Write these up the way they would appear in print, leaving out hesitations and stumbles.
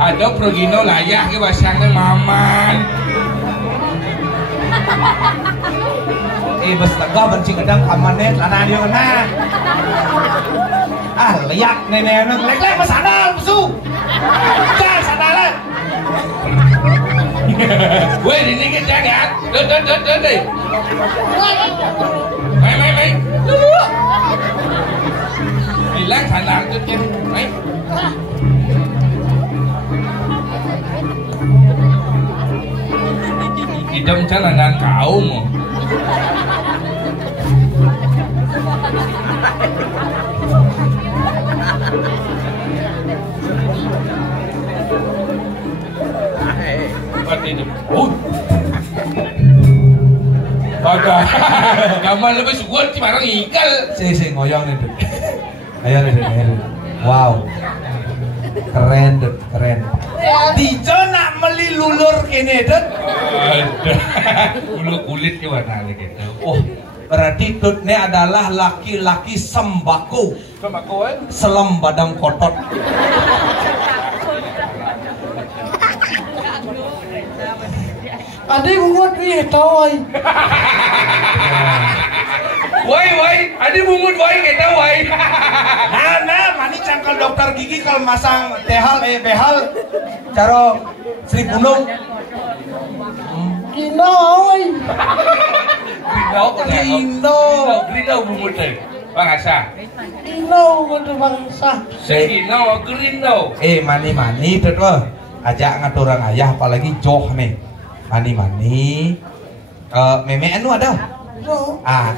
Ada progino layak ke basangnya maman. Bes tegah benci gedang kamannya celana dia kena. Lihat nenek lek pesandal pesu. Jangan sandalan. Gue ini kita jangan. Deh. Main. Bilang sandal tuh kan. Main. Hitam jalanan kau mau. Baga, gambar lebih suka sih barang ikan. Si ngoyong itu. Ayo deh. Wow. Keren. Dijo nak meli lulur kene det. Bulu kulit ke warna gitu. Oh, berarti tutne adalah laki-laki sembako. Sembako Selam badang kotot. Adi bungut nih tawai. Woi, adi bungut woi kita woi. Nah, mani cangkal dokter gigi kalau masang behal caro Sri Gunung. Kino oi. Grino bungut deh. Bangsa. Kino kudu bangsa. Sekino Grino. Mani tuh loh. Ajak ngatur orang ayah apalagi joh nih. Mani. Meme anu ada.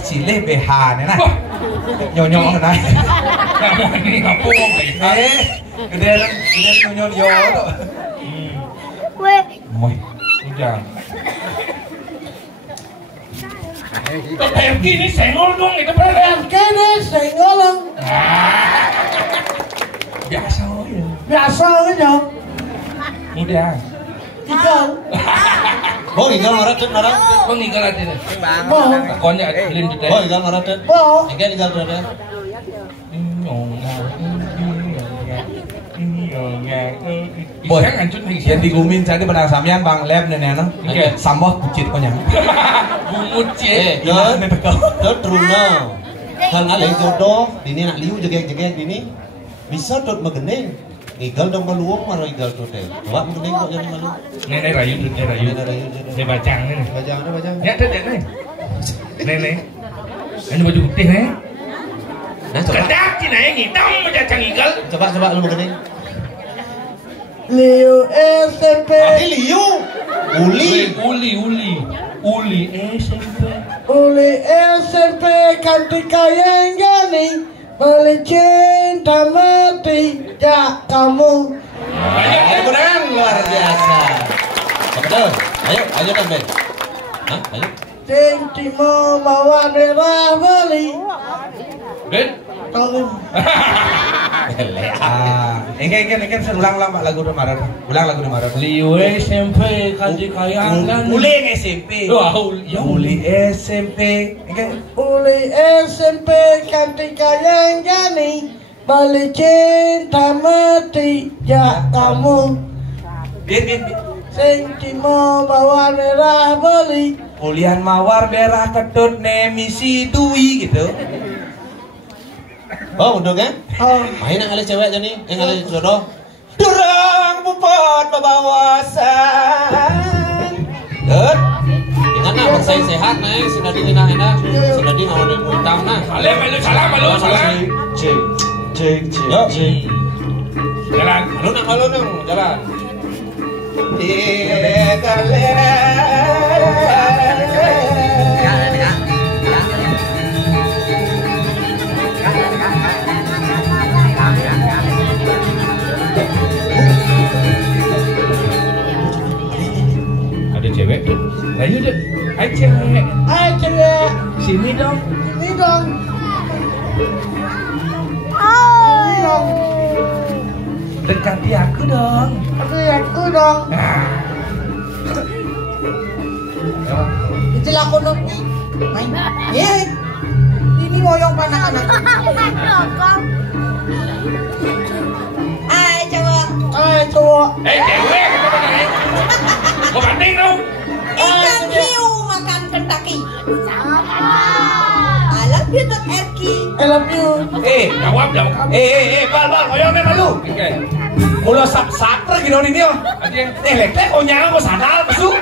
Silih BH nih nah. Nyonyong nah. Ini ngapung BH. Gede nyonyong yo. Moy. Udah. Kayak gini senggol dong itu berapa? Kene senggol. Biasa aja. Udah. Tinggal. Tinggal ngarat tuh orang. Kau tinggal aja deh. Mau. Konya belum tuh. Tinggal ngarat tuh. Mau. Tinggal tuh deh. Boy, yang digumin tadi pada sampean Bang Leb nenek no. Sambah bucit konya. Bungut cie. Tuh truna. Hal alih jodoh, dini nak liu jegek dini. Bisa tuh megening. Igal dong maluang marah igal tuh deh. Coba megening kok jadi malu. Nenek rayu. Saya bacang nih. Bacang. Ya tuh nih. Nenek. Ini baju putih nih. Nah coba. Kedak cina yang hitam bacang igal. Coba lu megening. Liu SMP. Liu. Uli SMP. Uli SMP ketika yang gani boleh cinta mati ya kamu. Kurang luar biasa. Betul. Ayo tambah. Ayo. Cintimu bawa merah beli. Ben. Ini ulang Pak lagu Demarah. Ulang lagu Demarah. Liu SMP ketika yang gani. Uli SMP. Uli SMP. Uli SMP ketika yang gani boleh cinta mati ya kamu. Cintimu bawa merah beli. Ulian mawar berah ketut nemisi dui gitu. Oh udah kan? Main yang kali cewek jadi, yang kali jodoh. Durang bupot babawasan. Dut. Ingat nah, saya sehat nih, sudah enak, sudah di mau diundang nah. Salam malu. Cek. Jalan. Malu nang, jalan. Ada cewek tuh. Ayo deh. Hai cewek. Sini dong. Dekati aku dong. Itulah kono main. Ini moyong anak-anak. Hai coba. Cewek mau banding dong. Ikan hiu makan Kentucky. I love you tuh Erki. I love you. Jawab kamu. Bal, koyone malu. Oke. Mula sakre gitu ini oh. Lek kok nyala kok sandal besuk.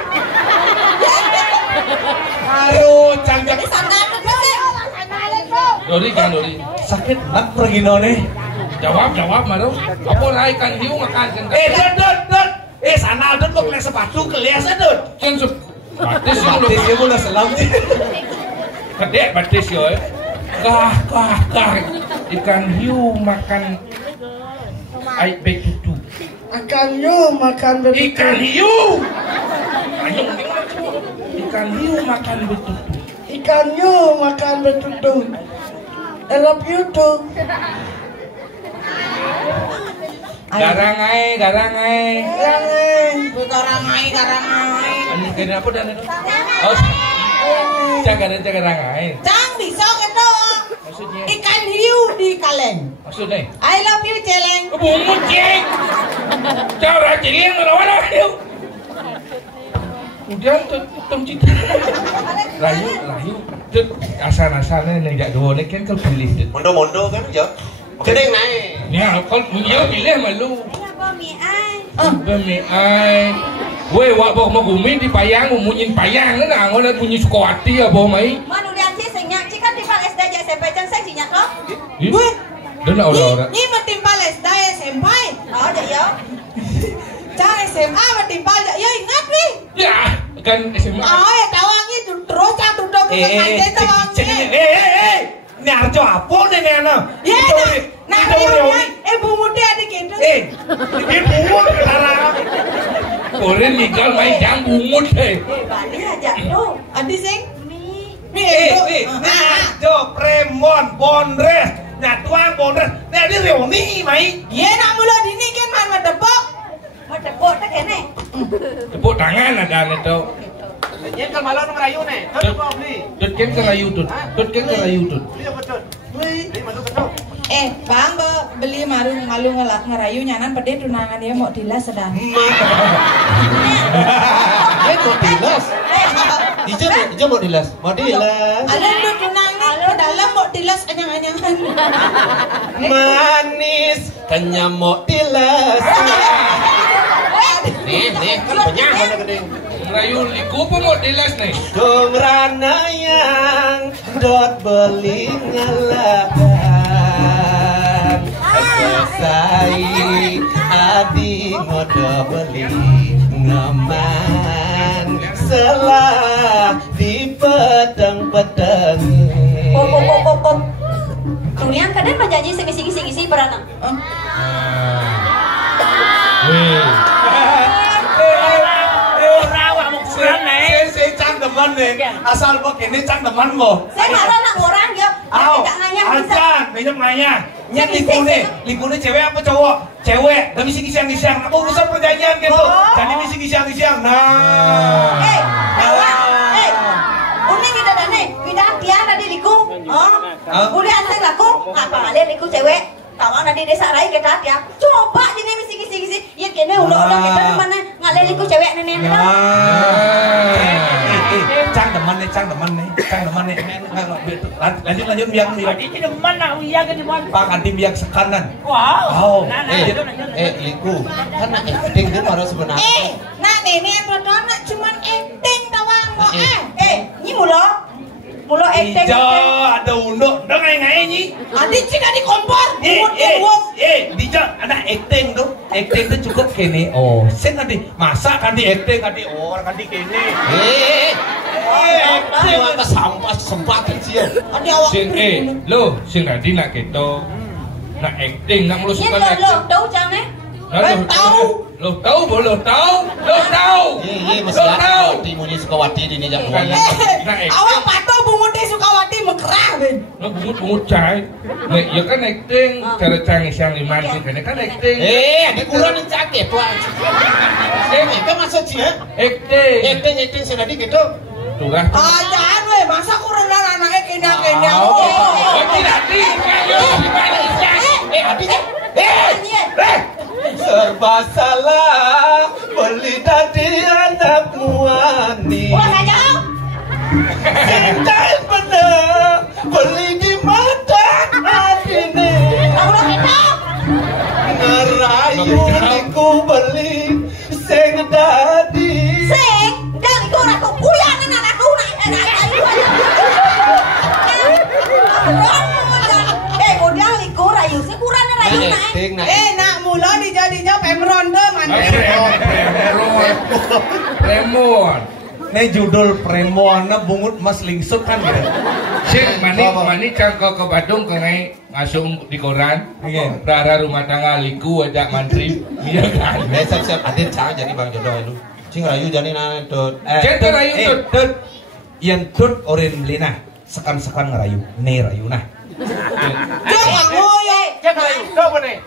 Aduh, cangkang Sandal terus. Dori. sakit banget pergi nih. Jawab malu. Apa lah ikan hiu makan Kentucky? Dot. Sandal dot kok kena sepatu keliasa dot. Kan batis Batisnya mula selam sih. Gede batis yo. Kah. Ikan hiu makan betutu. Ikan hiu makan betutu. Ikan hiu. Ayo ikan hiu makan betutu. Ikan hiu makan betutu. I love you too. Garangai. Garangai. Ini kena apa dan itu? Oh, jangan garangai. Cang bisa gitu. Maksudnya? Ikan hiu di kaleng. Maksudnya? I love you celeng. Bungut ceng. Cara celeng lawan hiu. Udah tuh cita. Layu. Tut asal-asalnya yang dua ni kan kau pilih tut. Mondo kan jo. Kedeng naik. Ya, kau pilih malu. Bami ai. Bami ai. Weh, wak bawa magumi di payang, munyin payang na, ngono munyi Sukawati ya bawa mai. Manu dia sih senyak, cikan di Pak SD SMP can saya sinyak loh. Weh, dan orang. Ni matimpal SD SMP. Oh, dah ya. Cang SMA matimpal ya ingat nih. Ya, kan SMA. Ya tawangi terus cang duduk ke kantin tawangi. Nyarjo apa nih anak? Ya, bungut dia di gitu. Dia bungut sekarang. Koren nikah main jam bungut Bali aja tuh. Adi sing. Nyarjo Premon Bondres, nyatuan Bondres. Nah dia reuni mai. Ya nak mula dini kan man tepuk. Mau tepuk tak kene. Tepuk tangan ada itu. Yen kan malah ngerayu nih. Kau beli. Tut kan kerayu tut. Beli apa tut? Beli madu betul. Bang beli malu ngerayu nyanan pede tunangan dia mau dilas sedang. Mau dilas. Ijo mau dilas. Mau dilas. Ada lu tunangan ke dalam mau dilas anyang-anyangan. Manis kenyang mau dilas. Nih kan banyak mana gedeng. Melayu liku pun mau dilas nih. Dong rana yang dot beli ngalakan. Selesai adi ngodo beli ngaman. Selah di pedang-pedang. Pop. Kemudian kadang berjanji segi beranak. Saya cang teman nih, asal kok ini cang teman mo. Saya marah anak orang ya. Tak nanya bisa. Acan, minum nanya. Nya likune cewek apa cowok? Cewek, dan misi kisiang-kisiang. Apa urusan perjanjian gitu? Jadi misi kisiang-kisiang. Nah. Unik kita dah nih. Kita tiang tadi liku. Udah asal laku. Apa ada liku cewek? Tawang nanti desa rai kita tiang. Coba jadi misi kisi. Ya kene udah kita mana ngalih liku cewek nenek. Cang teman nih. Lanjut biang nih. Ini teman nak uya ke di mana? Pak anti biang sekanan. Wow. Liku. Kan nak acting dia marah sebenarnya. Nah nenek bodoh nak cuman acting tawang mo Ini mulo acting. Ijo ada unduk ngai ni. Adi cina di kompor. Dijo ada acting tuh. Acting tuh cukup kene. Oh, sen nanti masak kan di acting kan di kan di kene. Dia apa sampah sempatan sih. Adi awak. Sing tadi nak keto. Nak acting, nak mulu suka Ini lo tahu jangan Lo tahu. Iya, masih ada timunyi Sukawati di nih jangan. Awak patuh bungut di Sukawati mekerah ben. Lo bungut cai. Nek ya kan acting cara canggih yang liman sih kan acting. Ada kurang yang cakep tuan. Kan masuk sih ya? Acting sudah di gitu. Turah. Jangan weh, masa kurang anaknya kenya. Tidak di. Adi. serba salah beli tadi anakmu ani. Wah saja. Cinta yang bener beli di mata hati ni. Udah kita. Ngerayu niku beli sing dadi. Sing dan itu aku kuyan anakku nak ayu. Modal liku rayu sih kurang rayu naik. Nak mula dijadinya pemronde mana? Premon. Ini judul Premon bungut mas lingsut kan gitu. Sik mani cangkok ke Badung kenai masuk di koran. Iya. Prara rumah tangga liku ajak mantri. Iya kan. Siap adit cang jadi bang jodoh itu. Cing rayu jadi nane tut. Cek rayu tut. Yang tut orin belina. Sekan-sekan ngerayu. Nih rayu nah. Cek kamu ya. Cek rayu, coba nih.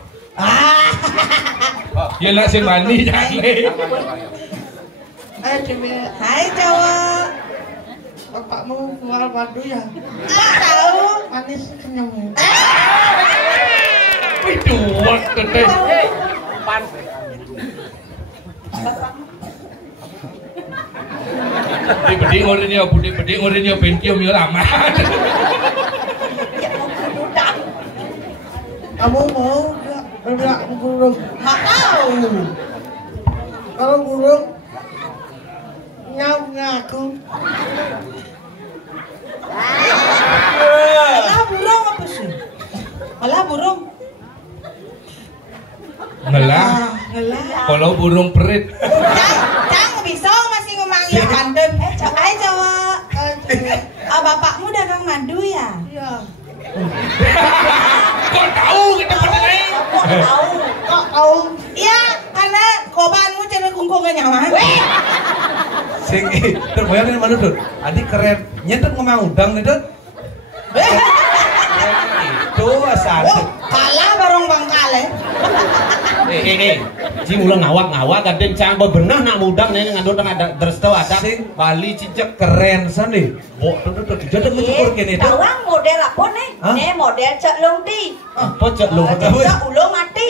Ya lah si mani jane. Hai cowok. Bapakmu keluar madu ya? Tahu. Manis kenyang. Itu waktu teh. Pan. Budi beding orinya pentium yo lama. Kamu mau enggak burung? Mau. Kalau burung ngaku. Malah burung apa sih? Malah burung. Ngelah. Kalau burung perit. Cang bisa masih ngomong ya Banten. Hai cowok. Bapakmu dagang madu ya? Iya. Kok tahu kita pernah Kok tahu? Iya, karena kobanmu cewek kungkungnya nyaman. Sing terbayang dari mana tuh? Adik keren. Nyentuh ngomong udang nih tuh. Itu asal. Kalah barong bangkale. Ji ulang ngawak kadang cang bebenah nak mudang nih ngandung ada terstau ada Sing Bali cicak keren sandi. Bo tuh jadi mencukur kene tuh. Tawang model apa nih? Nih model cek longti. apa cek lu Cek ulung mati.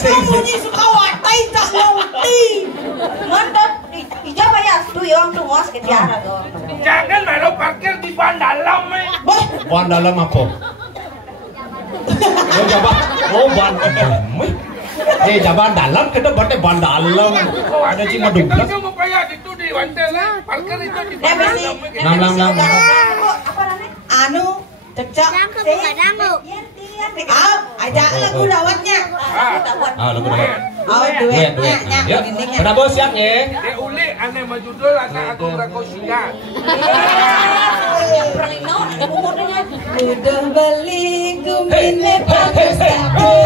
Kamu ni suka watai tak longti. Mantap. Ija bayar tu yang tu muas ke tiara tu. Jangan baru parkir di ban dalam nih. ban dalam apa oh jaban ban jaban dalam kita bate ban dalam ada cuma dublas Kamu payah itu di wantel parkir itu di Lam. Apa namanya? Anu, cecak. Ajak lagu dawatnya. lagu dua Oh, duetnya. ya pada bos siap ya Dia uli aneh majudul anak aku rakosia. Perlino, umurnya. Udah beli gumine panas kape.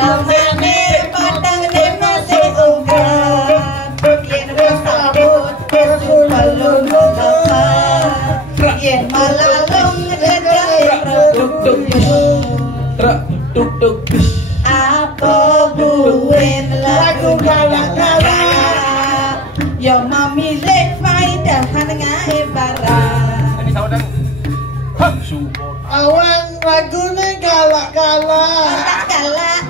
Lamane padang demo seungkan. Yen bersabut kesubalun lepas. Yen malalong dedai produk. Apa buin lagu galak-galak. Yo mami lek faidahan ngai barang. Tadi saudara. Awan lagunya galak-galak. Galak.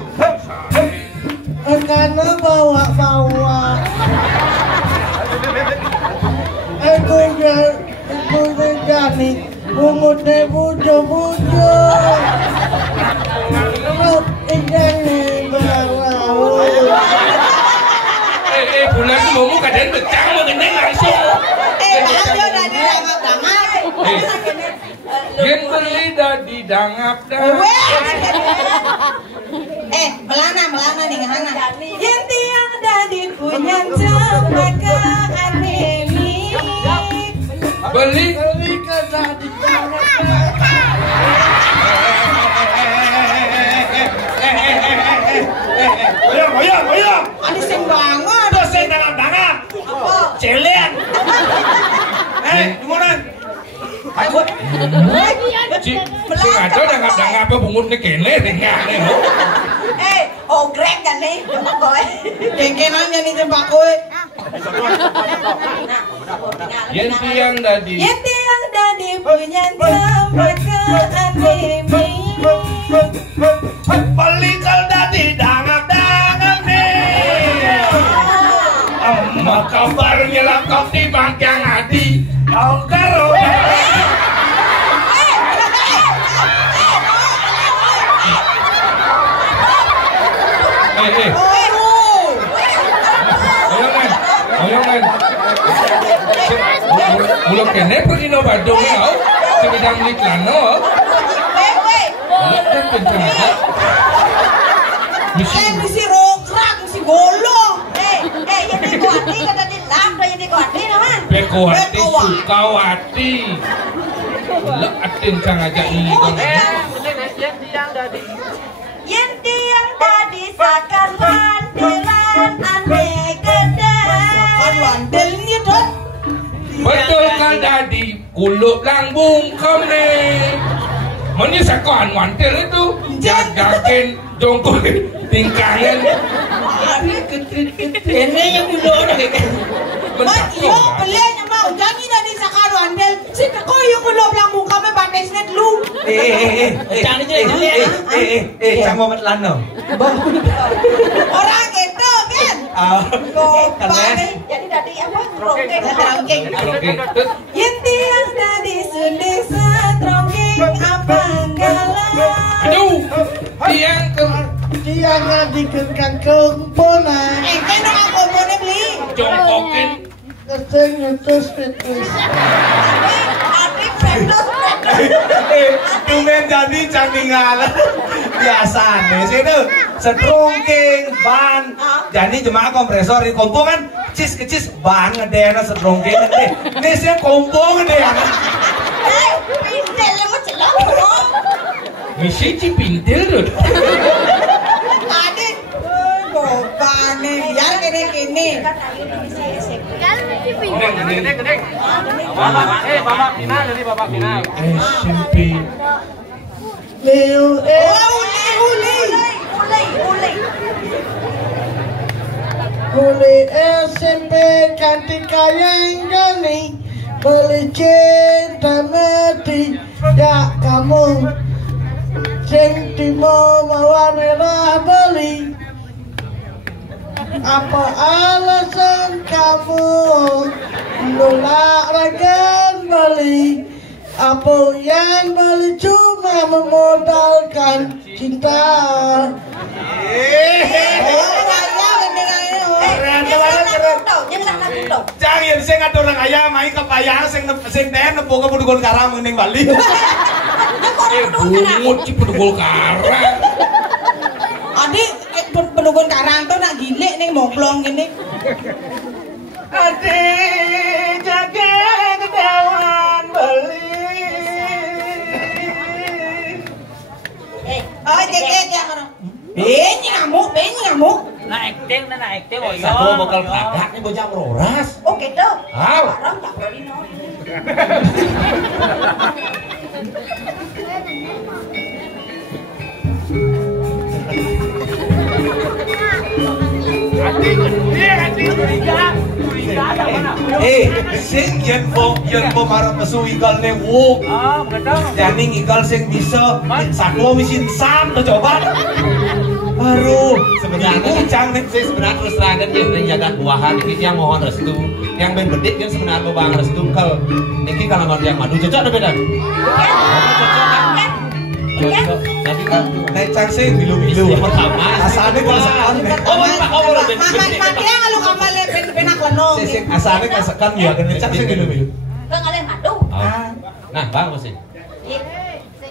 Karena bawa-bawa. Aku jadi umutnya bujo-bujo. Ini bawa. Bulan itu mau kadang becang mau gendeng langsung. Bang yo dari dangap-dangap. Yen beli dadi dangap-dangap. Melana nih ngahana. Yen tiang dadi punya cempaka anemi. Beli Kata di Boyong Ani sing banget. terus saya dangap celian gimana ayo si ada dangap-dangap apa bungutnya kene ringane lo. Ogrek kan nih, kowe. Kengkenan nih jempak kowe. Yen tiang dadi Yen tiang dadi punya cempaka anemi. balik kalau kau baru nyelokok di bangkang hati. Oh karo. Ayo men. Mulo kene pergi no Bandung kau. Sebidang Litlano. Misi rokrak, misi golong. Yang di Kuati kata di lam, yang di Kuati naman. Bekuati Sukawati. Lek atin sang aja ini kan. Yang tiang tadi sakan wandelan aneh gede. Kan wandelnya dot. Betul kan tadi kuluk langbung kome. Meni sakoan wantel itu jagakin jongkok tingkangan. Ini yang dulu dah. Yo pelenya mau jangan dari sakar wandel. Si ko yung kulog lang mukha me bates net lu. Jangan sama Lano. Orang itu kan. Jadi tadi apa? Rongkeng. Yang tiang tadi sendesa trongeng apa galah. Aduh, tiang ke Tiang tadi kan kumpulan. Kena aku mau beli. jongkokin. Ngetus. Adik pedos. Tumen jadi candingan. Biasane sih itu setrongking ban. Jadi jemaah kompresor di kompong kan kecis ban ngedena setrongking gede. Ini sih kompong gede. Pintel mau celok. Misi cipintil tuh. Adik. Bapane biar kene. Bapak final jadi bapak final. SMP. Leo Uli SMP ganti kayang gani beli cinta mati ya kamu sentimo mawar merah beli. Apa alasan kamu menolak ragan beli? Apa yang beli cuma memodalkan cinta? Jangan saya nggak orang ayam main kepayang sing den nepo ke Pedugul Karang mending Bali. Bungut ci Pedugul Karang. Adik Pedugul Karang tuh nak gilek nih moblong gini. Adik jaga kedawan beli. Oh jaga jangan. Benyi ngamuk. Nah acting. Oh iya. Satu bakal padak nih bocah meroras. Oke tuh. Aw. Orang tak berani no. Sing yen po marap mesu igal ne wuk. Ah, betul. Janing igal sing bisa saklo misin sam to coba. Baru sebenarnya cang nih Sebenarnya terus terang kan yang jaga buahan ini yang mohon restu, yang ben bedit kan sebenarnya bang restu kalau niki kalau mau yang madu cocok ada beda. Jadi kan naik cang sing bilu-bilu. pertama Asalnya kalau sekan. Makanya kalau kamal penak lenong. Sing asalnya kalau sekan ya kan cang sing bilu-bilu. Kang ada madu. Nah bang masih.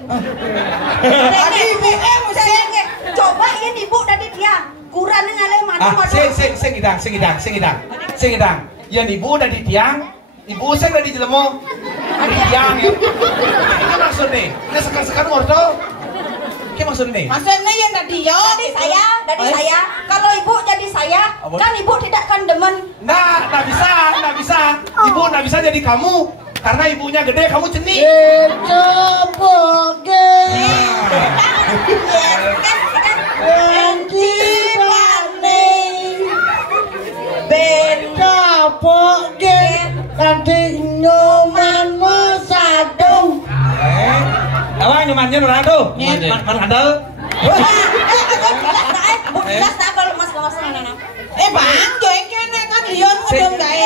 Tadi ibu musim. Coba ini ibu tadi dia kurang ngalih madu. Sing idang. Yang ibu udah di tiang, ibu sing udah di jelemo. Di tiang ya. Itu maksudnya. Ini sekan-sekan wortel. Ini maksudnya. Maksudnya yang tadi yo. Dari saya. Kalau ibu jadi saya, kan ibu tidak akan demen. Nggak bisa. Ibu nggak bisa jadi kamu. Karena ibunya gede, kamu cenik. Beda poge nanti nyoman mesadu. Apa nyomannya nurang tuh? Man andal. Bu jelas tak kalau mas ngomong sana. Bang, join kene kan lion ngomong gae.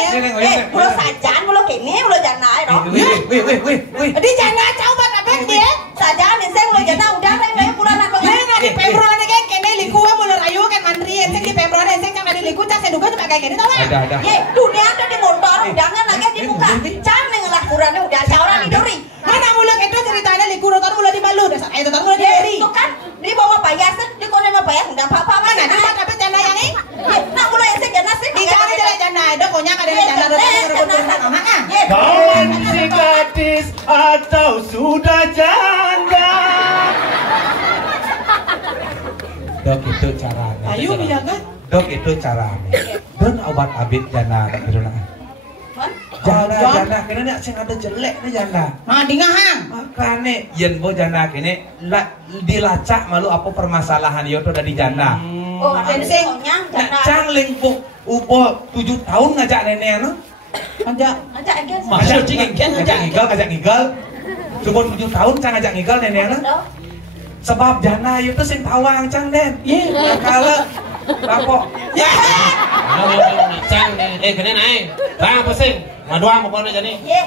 wih. Di jana coba tapi dia. Saja nih saya lo jana udah lah pulang nak Di Pemprov ini kan kene liku mulai rayu kan mantri enseng di Pemprov enseng yang ada liku cak seduga tuh kayak gini tau lah. Ada. Ye, dunia ada di motor udangan lagi dibuka. Caneng lah kurangnya udah seorang diduri. Mana mulai itu ceritanya liku rotor mulai dibalu dasar itu rotor mulai diberi. Itu kan di bawah bayar di kone mau bayar enggak apa-apa Mana di mana tapi jana yang ini? Nak mulai enseng jana sih. Di jana jana ada konyak ada jana rotor sama ah. Kau masih gadis atau sudah janda? Dok itu caranya. Ayo menjaga. Dok itu caranya. Don obat abit jana tak kira nak. Jana kena sing ada jelek ni jana. Nah di ngahang. Makane yen bo jana kene dilacak malu apa permasalahan yo dari jana. Oh, ensengnya Nak jana. cangling bu ubo 7 tahun ngajak nenek anu. Ajak. Ajak aja. Masuk ngajak ngigal. Coba 7 tahun cang ngajak ngigal nenek anu. Sebab jana itu sing tawang cang den. Iya, kalau lapok. Ya. Cang, kene naik. Apa sih? Maduang apa jadi? Ye.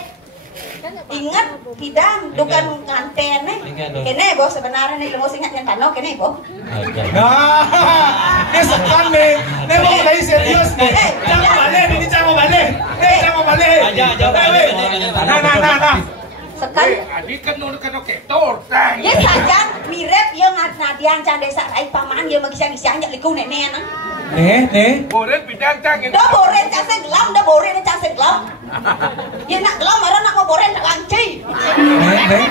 Ingat bidang dukan nganten kene bo sebenarnya nih lemo ingat yang kano kene bo. Nah, ini sekan nih. Ini mau mulai serius nih. Jangan balik, ini jangan balik. Jangan balik. Aja. Nah. Sekan. Adik kan udah kena ketor, tang. Ya saja mirip yang nadiang can desa rai paman yang magisang-gisang jak liku nenek. Nih. Boren bidang tang. Dah boren cak segelam, dah boren cak segelam. Ya nak gelam marah nak mau boren tak lanci. Nih.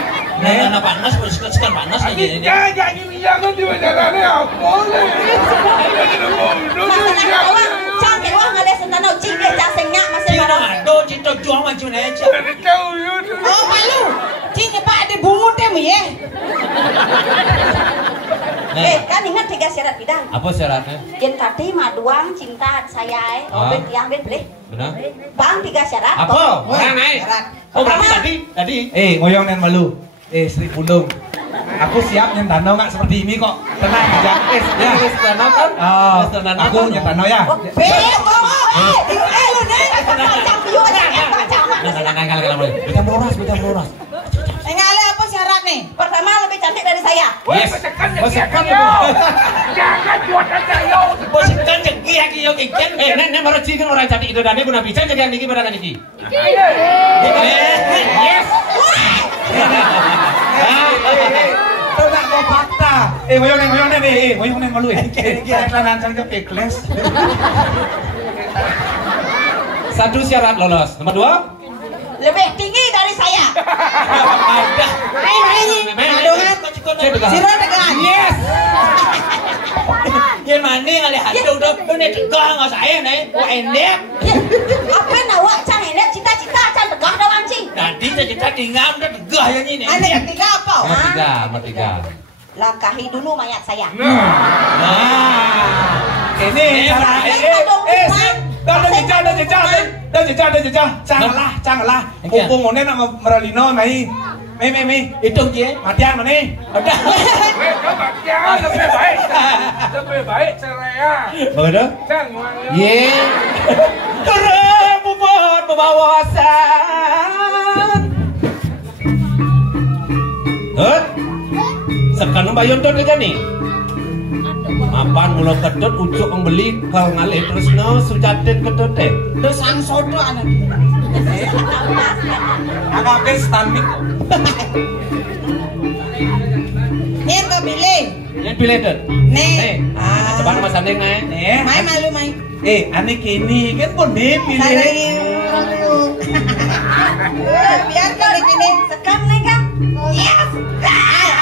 Nah, panas, sekan panas aja ini. Jangan yang kan di jalannya apa nih? Masalah kawa, cang kewa ngale sentana ucing dia cak senyak masih marah. Aduh, cinta juang macam ni aja. Oh malu. Cing pak ada bungut deh ya. Kan ingat 3 syarat bidang. Apa syaratnya? Yang tadi maduang cinta saya, obet yang bet boleh. Benar? Bang 3 syarat. Apa? Orang naik. Oh, berarti tadi. Ngoyong nen malu. Sri Pundung. Aku siap nyentano nggak seperti ini kok. Tenang aja. Ya. Tanah kan? Aku nyentano ya. Lu nih, macam piu aja macam. Kita meluras. Ngale apa syarat nih? Pertama lebih cantik dari saya. Yes. Jangan buat aja yo. Bos kan jegi lagi yo kiken. Nek baru cikin orang cantik itu dan dia guna bicara jadi niki pada niki. Yes. Tuh nak mau fakta. Ngoyong nen nih. Ngoyong nen malu. Kelanan cang cepet kles. 1 syarat lolos. Nomor 2? Lebih tinggi dari saya. Ada. Madungan. Siro tegan. Yes. Yang mana kali hadu udah ni tegak dengan saya ni. Wah endek. Apa nak awak cang enak cita-cita cang tegak dah wanci. Nanti kita tinggal udah tegak yang ini. Ane yang tiga apa? Nomor 3. Langkahi dulu mayat saya. Ini cara. Dah jejak. Cangalah. Kumpul ngone nak meralino nai. Me. Itu dia. Matian mana? Udah. Lebih baik cerai. Bagaimana? Jangan. Ye. Terang bubur berbawasan. Sekarang bayar tu kerja ni. Mapan mula kedut ucuk membeli kal ngalih terus no sujatin kedut deh. Terus ang sodo anak. Agak standing. Nih kau pilih. Yang pilih tu. Nih. Coba nama sanding naik. Mai malu mai. Aneh kini kan boleh pilih. Biar kau ini. Sekam nih kan. Yes.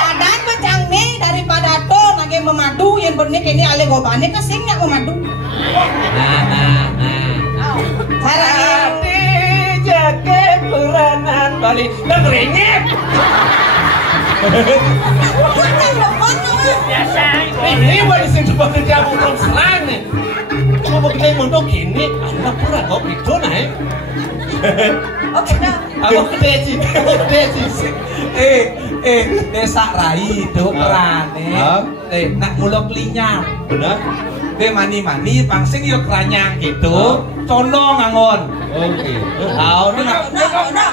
Adan macam ni daripada to lagi memadu yang benih ini ale gobane kesingnya memadu. Nah. Cara Jaga kuranan balik dengerin. Ini baru sing coba kerja untuk serang nih. Coba kita untuk gini, anak pura kau itu naik. Oke dah. Abang gede sih. Desa Rai itu peran nak mulok linyar. Benar? Be mani-mani pangsing yo kranyang gitu. Condong angon. Oke. Tahu nih nak.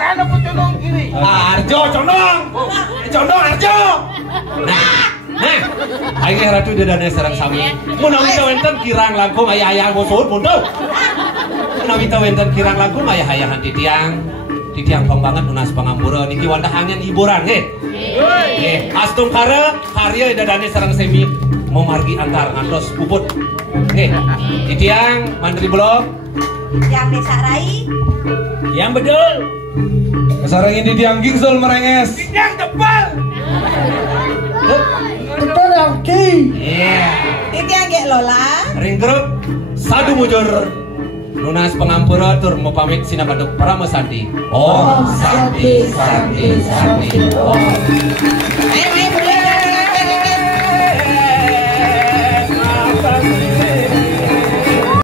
Ada pun condong kiri. Arjo condong. Condong Arjo. Nah, aing ratu dadane sareng sami. Mun awita wenten kirang langkung aya-aya bosot mundur. Mun awita wenten kirang langkung aya-ayahan ti tiang banget unas pangampura niki wandah angin hiburan nggih. Nggih, astung kare karya dadane sareng semi memargi antar ngantos puput. Nggih. Ti tiang Mandri Blok. Yang desa Rai. Yang betul. Sareng ini tiang Gingsel merenges. Yang tebal. Betul yang ki. Iya. Itu yang kayak Lola. Ring grup sadu mujur lunas pengampura tur mau pamit sinapanduk Pramesanti. Oh, Santi. Oh. Ayo